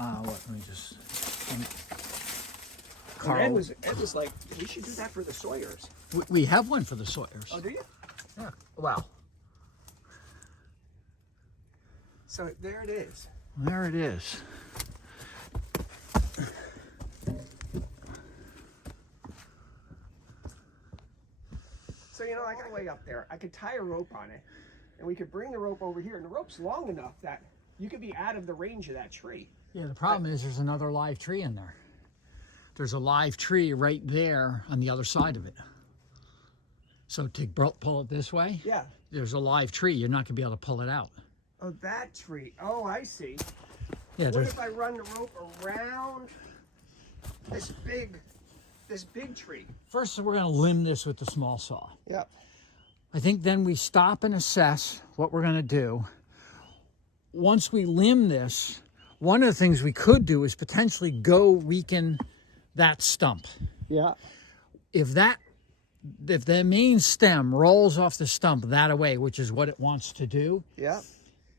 Let me just. Carl. Ed was like, we should do that for the Sawyers. We have one for the Sawyers. Oh, do you? Yeah. Wow. So there it is. There it is. So, you know, I got way up there. I could tie a rope on it, and we could bring the rope over here, and the rope's long enough that you could be out of the range of that tree. Yeah, the problem is there's another live tree in there. There's a live tree right there on the other side of it. So to pull it this way, yeah, there's a live tree. You're not going to be able to pull it out. Oh, that tree. Oh, I see. Yeah. What if I run the rope around this big tree? First, we're going to limb this with the small saw. Yep. I think then we stop and assess what we're going to do. Once we limb this, one of the things we could do is potentially go weaken that stump. Yeah. If the main stem rolls off the stump that away, which is what it wants to do, yeah,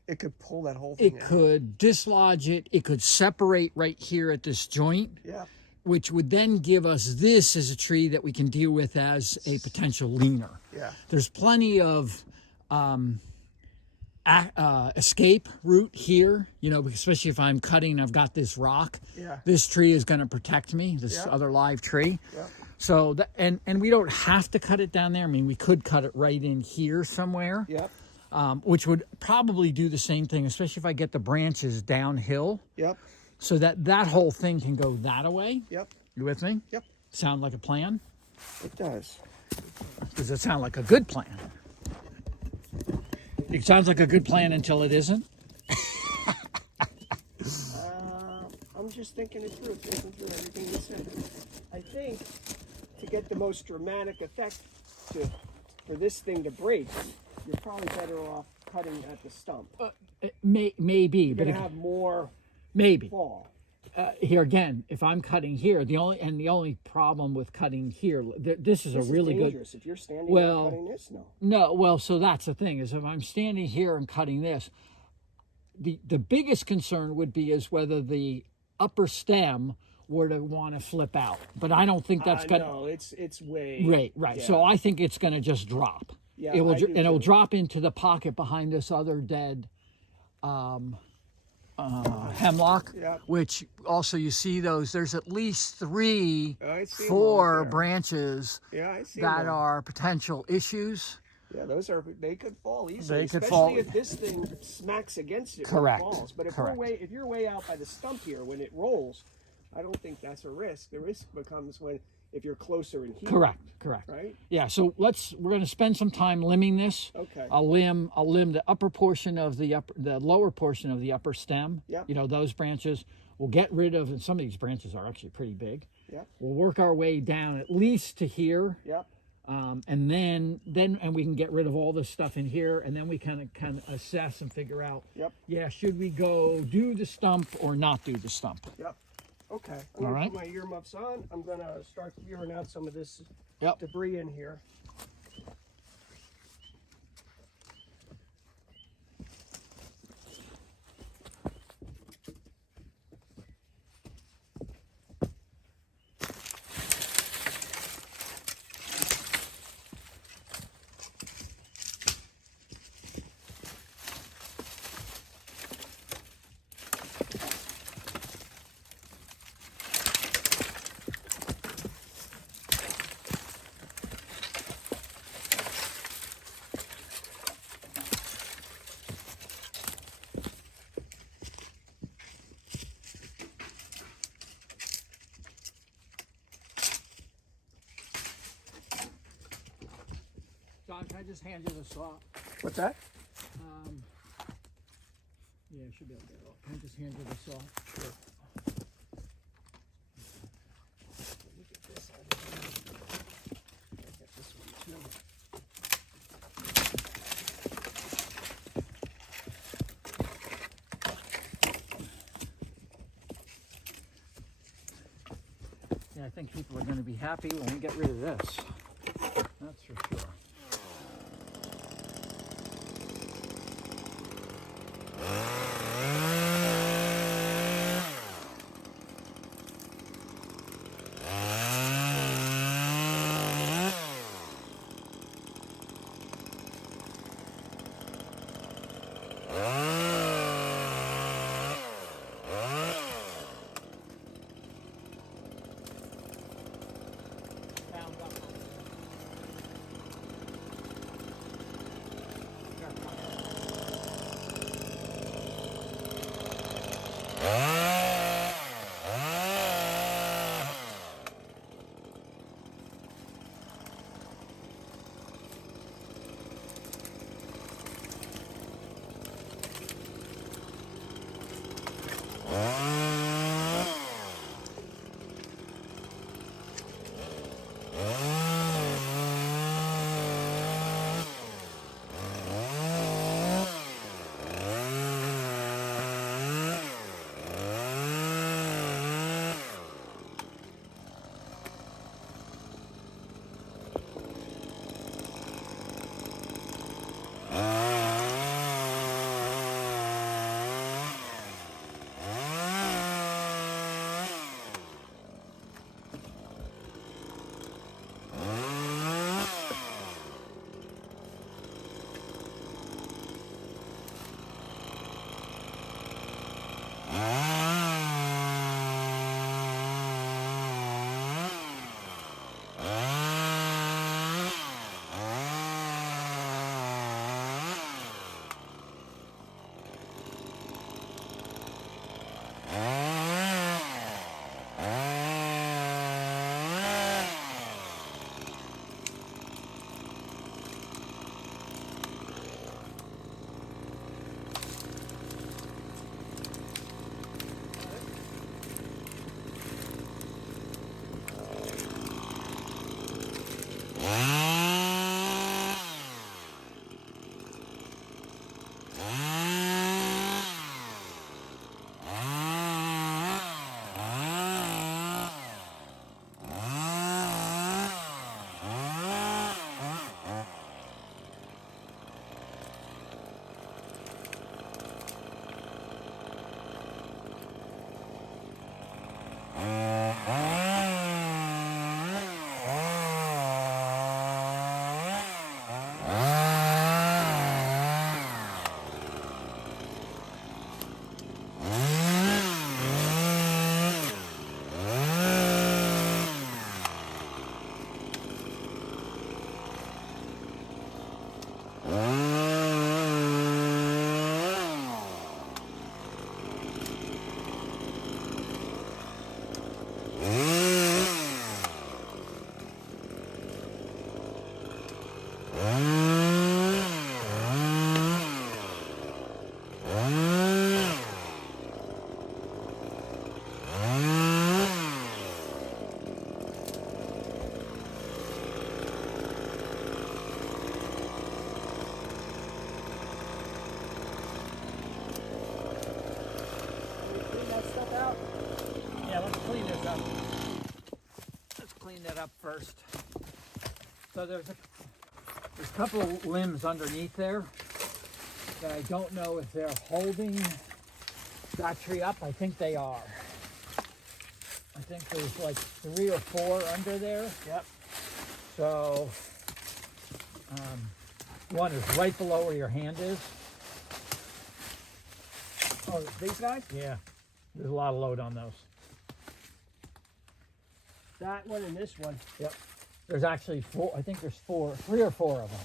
it could pull that whole thing out. It could dislodge it. It could separate right here at this joint. Yeah. Which would then give us this as a tree that we can deal with as a potential leaner. Yeah. There's plenty of escape route here, you know, especially if I'm cutting, I've got this rock. Yeah. This tree is going to protect me, this other live tree. Yeah. So, and we don't have to cut it down there. I mean, we could cut it right in here somewhere. Yep. Which would probably do the same thing, especially if I get the branches downhill. Yep. So that whole thing can go that away. Yep. You with me? Yep. Sound like a plan? It does. Does it sound like a good plan? It sounds like a good plan until it isn't. I'm just thinking it through, everything you said. I think to get the most dramatic effect for this thing to break, you're probably better off cutting at the stump. Maybe, You're but gonna have more maybe. fall. Here again, if I'm cutting here, the only problem with cutting here, this is a really dangerous. If you're standing there cutting this, no. So that's the thing, is if I'm standing here and cutting this, the biggest concern would be is whether the upper stem were to want to flip out. But I don't think that's gonna. No, it's way right. Yeah. So I think it's going to just drop. Yeah, it will drop into the pocket behind this other dead hemlock, which also you see those. There's at least 4 branches that are potential issues. Yeah, they could fall easily. They could especially fall if this thing smacks against it. Correct. When it falls. But if you're way out by the stump here when it rolls, I don't think that's a risk. The risk becomes if you're closer in here. Correct. Right? Yeah, so we're going to spend some time limbing this. Okay. I'll limb the upper portion of the lower portion of the upper stem. Yep. You know, those branches. We'll get rid of, and some of these branches are actually pretty big. Yep. We'll work our way down at least to here. Yep. And then we can get rid of all this stuff in here, and then we kind of assess and figure out. Yep. Yeah, should we go do the stump or not do the stump? Yep. Okay. I'm All gonna right. put my earmuffs on. I'm gonna start clearing out some of this Yep. debris in here. John, can I just hand you the saw? What's that? Yeah, I should be able to get it off. Can I just hand you the saw? Sure. Look at this. I'll get this one too. Yeah, I think people are going to be happy when we get rid of this. That's for sure. Up first. So there's a couple of limbs underneath there that I don't know if they're holding that tree up. I think they are. I think there's like 3 or 4 under there. Yep. So one is right below where your hand is. Oh, these guys? Yeah. There's a lot of load on those. That one and this one. Yep. There's actually 4. I think there's 3 or 4 of them.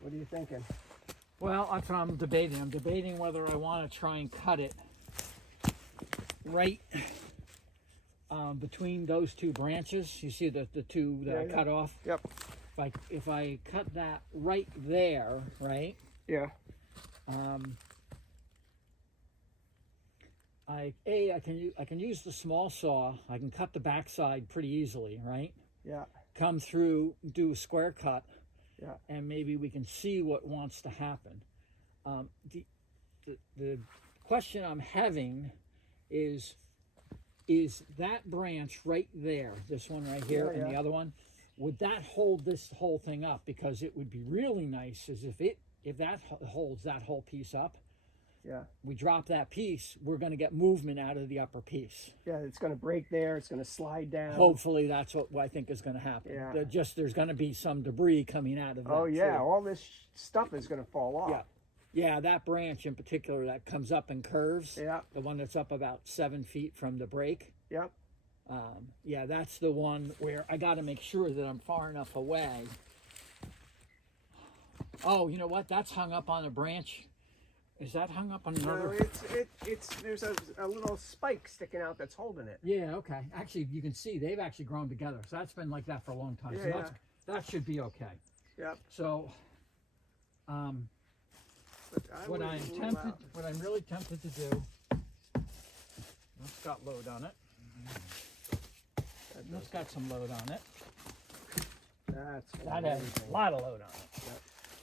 What are you thinking? Well, that's what I'm debating. I'm debating whether I want to try and cut it right between those 2 branches. You see the 2 that I cut off? Yep. If I cut that right there, right? Yeah. I can use the small saw. I can cut the backside pretty easily, right? Yeah. Come through, do a square cut. Yeah. And maybe we can see what wants to happen. The question I'm having is that branch right there, this one right here, and the other one, would that hold this whole thing up? Because it would be really nice as if that holds that whole piece up. Yeah. We drop that piece, we're going to get movement out of the upper piece. Yeah, it's going to break there. It's going to slide down. Hopefully that's what I think is going to happen. Yeah. There's going to be some debris coming out of that. Oh, yeah. tree. All this stuff is going to fall off. Yeah. Yeah, that branch in particular that comes up and curves. Yeah. The one that's up about 7 feet from the break. Yep. Yeah, that's the one where I got to make sure that I'm far enough away. Oh, you know what? That's hung up on a branch Is that hung up on No, another? there's a little spike sticking out that's holding it. Yeah, okay. Actually, you can see they've actually grown together. So that's been like that for a long time. So Yeah, that should be okay. Yep. So, But what I'm really tempted to do, it's got load on it. It's got some load on it. That has a lot of load on it. Yep.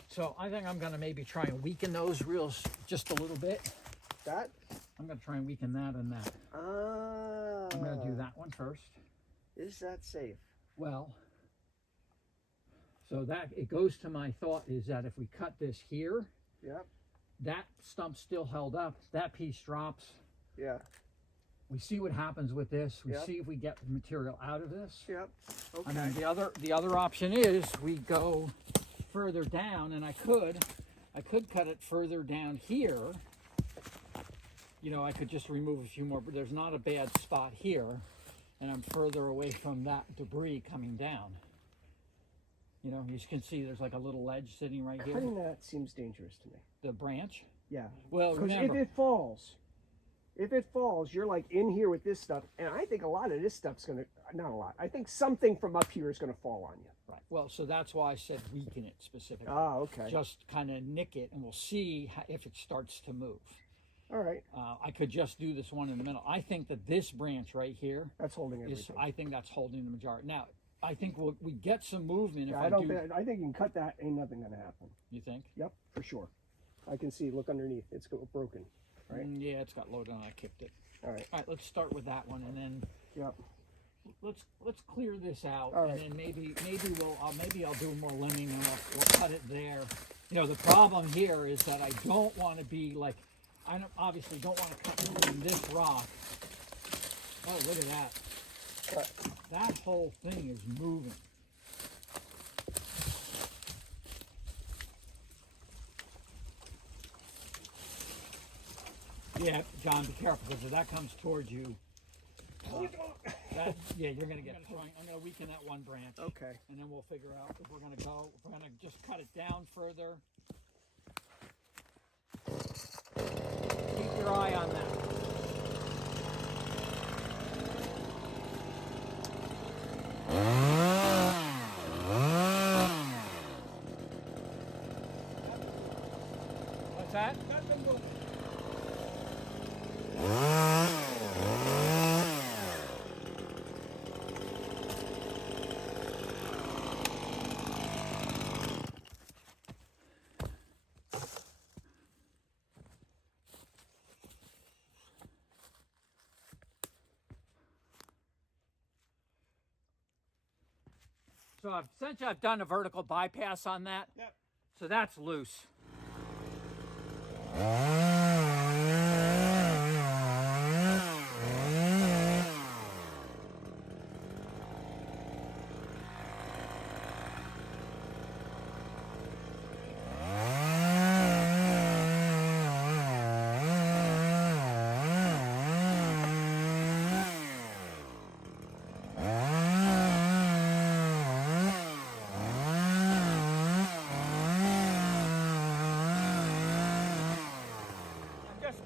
So I think I'm going to maybe try and weaken those reels just a little bit. That? I'm going to try and weaken that and that. I'm going to do that one first. Is that safe? Well, so that it goes to my thought is that if we cut this here, Yep. that stump's still held up. That piece drops. Yeah. We see what happens with this. We Yep. see if we get material out of this. Yep. Okay. I mean, the other option is we go further down, and I could cut it further down here. You know, I could just remove a few more, but there's not a bad spot here, and I'm further away from that debris coming down. You know, you can see there's like a little ledge sitting right here. Cutting that seems dangerous to me. The branch. Yeah. Well, Because remember, if it falls, you're like in here with this stuff, and I think a lot of this stuff's gonna, not a lot, I think something from up here is gonna fall on you. right. Well, so that's why I said weaken it specifically. Ah, okay. Just kind of nick it, and we'll see if it starts to move. All right. I could just do this one in the middle. I think that this branch right here That's holding is, everything. I think that's holding the majority. Now, I think we get some movement if Yeah, I do. I think you can cut that, ain't nothing gonna happen. You think? Yep, for sure. I can see, look underneath, it's broken, right? Yeah, it's got load on. I kicked it. All right. All right, let's start with that one, and then Yep. let's clear this out, All and right. then maybe I'll do more limbing, and we'll cut it there. You know, the problem here is that I don't want to be like, obviously don't want to cut in this rock. Oh, look at that. Cut. That whole thing is moving. Yeah, John, be careful because if that comes towards you, yeah, you're gonna get. I'm gonna weaken that one branch. Okay. And then we'll figure out if we're gonna just cut it down further. Keep your eye on that. What's that? So essentially I've done a vertical bypass on that. Yep. So that's loose.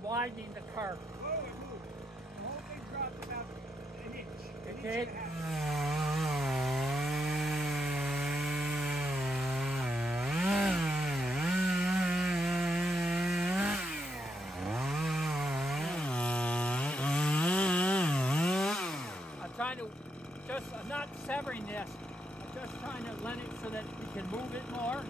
Widening the curve. Oh, it moved. The whole thing dropped about an inch. It did? I'm trying to I'm not severing this. I'm just trying to let it so that we can move it more.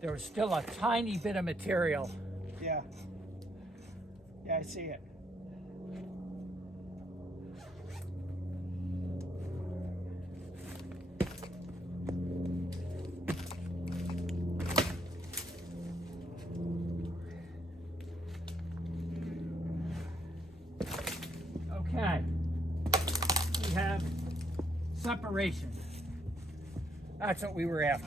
There was still a tiny bit of material. Yeah. Yeah, I see it. Okay. We Separation. That's what we were after.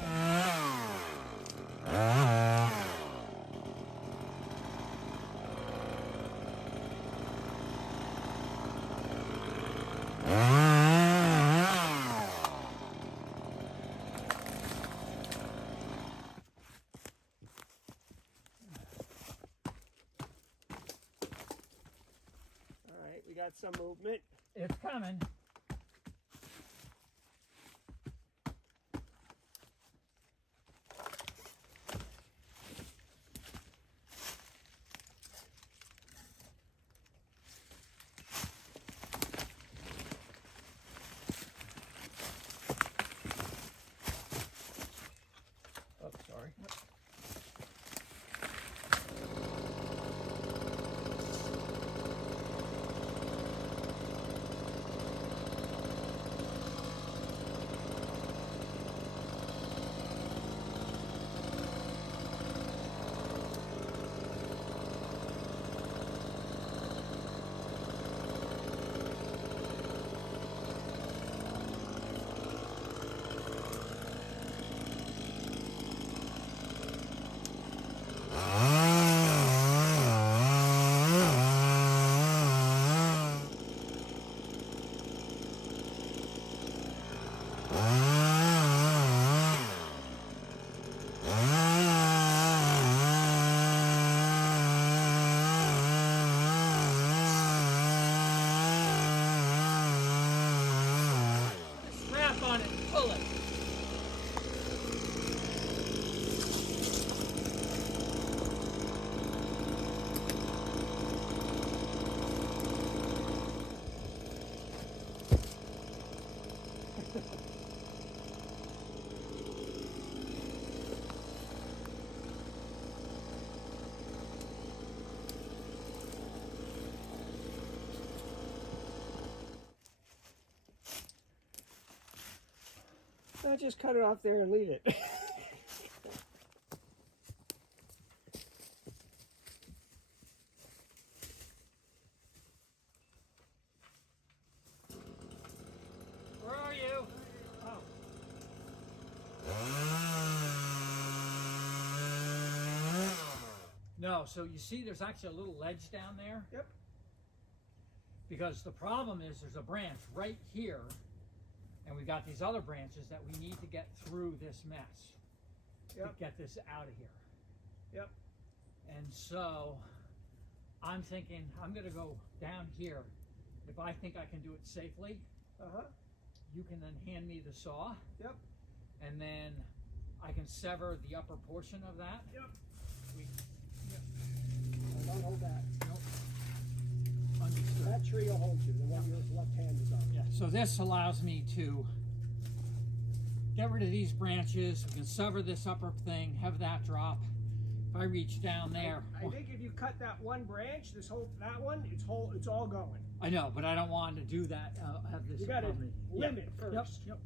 All right, we got some movement. It's coming. Oh, sorry. Snap on it and pull it. No, just cut it off there and leave it. Where are you? Oh. No, so you see there's actually a little ledge down there? Yep. Because the problem is there's a branch right here, and we've got these other branches that we need to get through this mess Yep. to get this out of here. Yep. And so I'm thinking I'm going to go down here. If I think I can do it safely, Uh-huh. you can then hand me the saw, Yep. and then I can sever the upper portion of that. Yep. We, Don't hold that. nope. Understood. That tree will hold you, the one your left hand is on. Yeah, so this allows me to get rid of these branches. We can sever this upper thing, have that drop. If I reach down there, I think if you cut that one branch, that one, it's all going. I know, but I don't want to do that. Have this You got to above me. limit Yep, first. yep.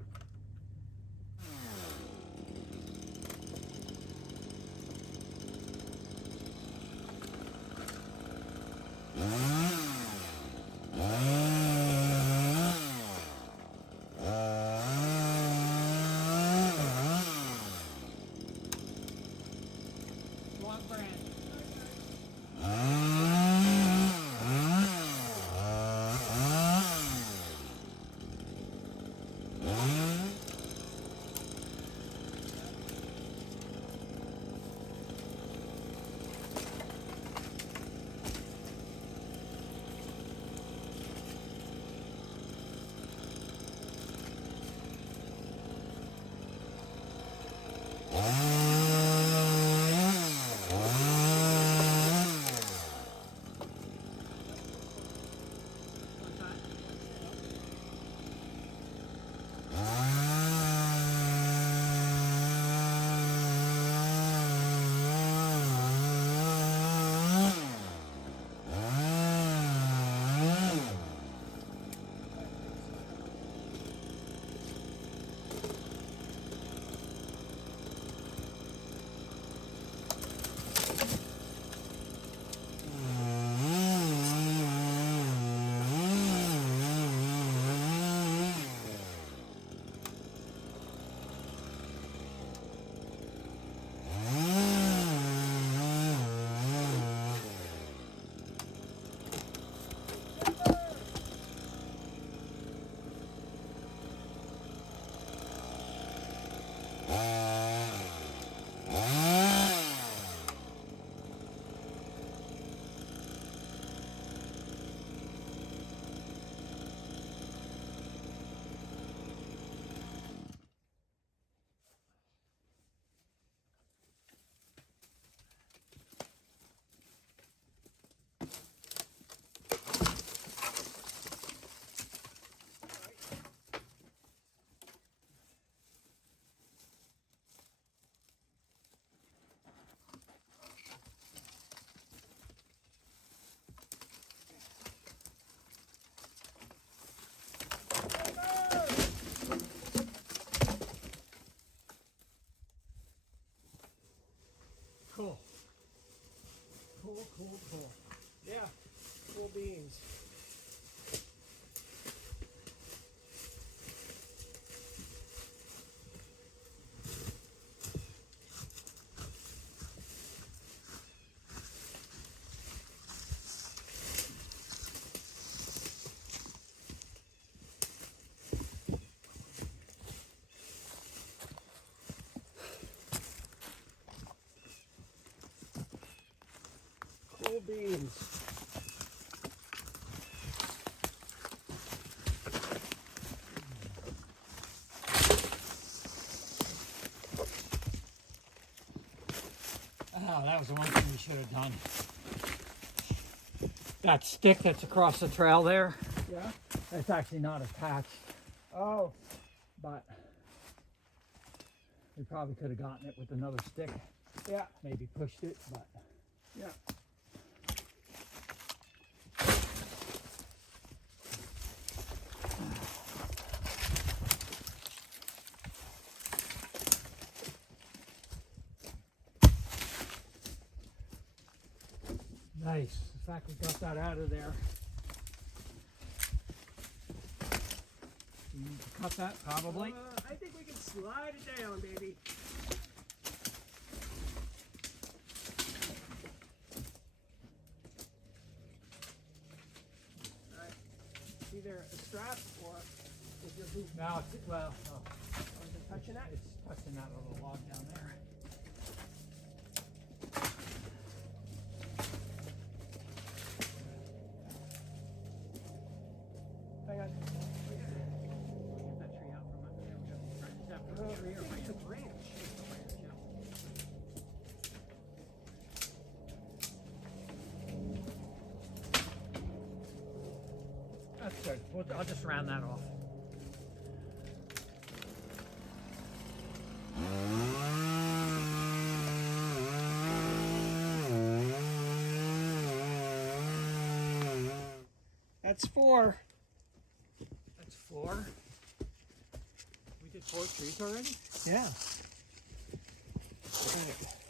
Wrong branch. What's that? beans. Oh, that was the one thing we should have done. That stick that's across the trail there, Yeah? it's actually not attached, Oh, but we probably could have gotten it with another stick. yeah, Maybe pushed it, but yeah. nice. The fact we got that out of there. You need to cut that probably. I think we can slide it down, baby. All right. Either a strap or with your boot. Now, well, no, Or is it touching that? it's touching that little log down there. Hang on. Get that tree out from under there. We got to is that for a tree or I think it's a branch? branch. It's a branch, yeah. That's good. I'll just round that off. That's 4. That's 4. We did 4 trees already? Yeah. Got it.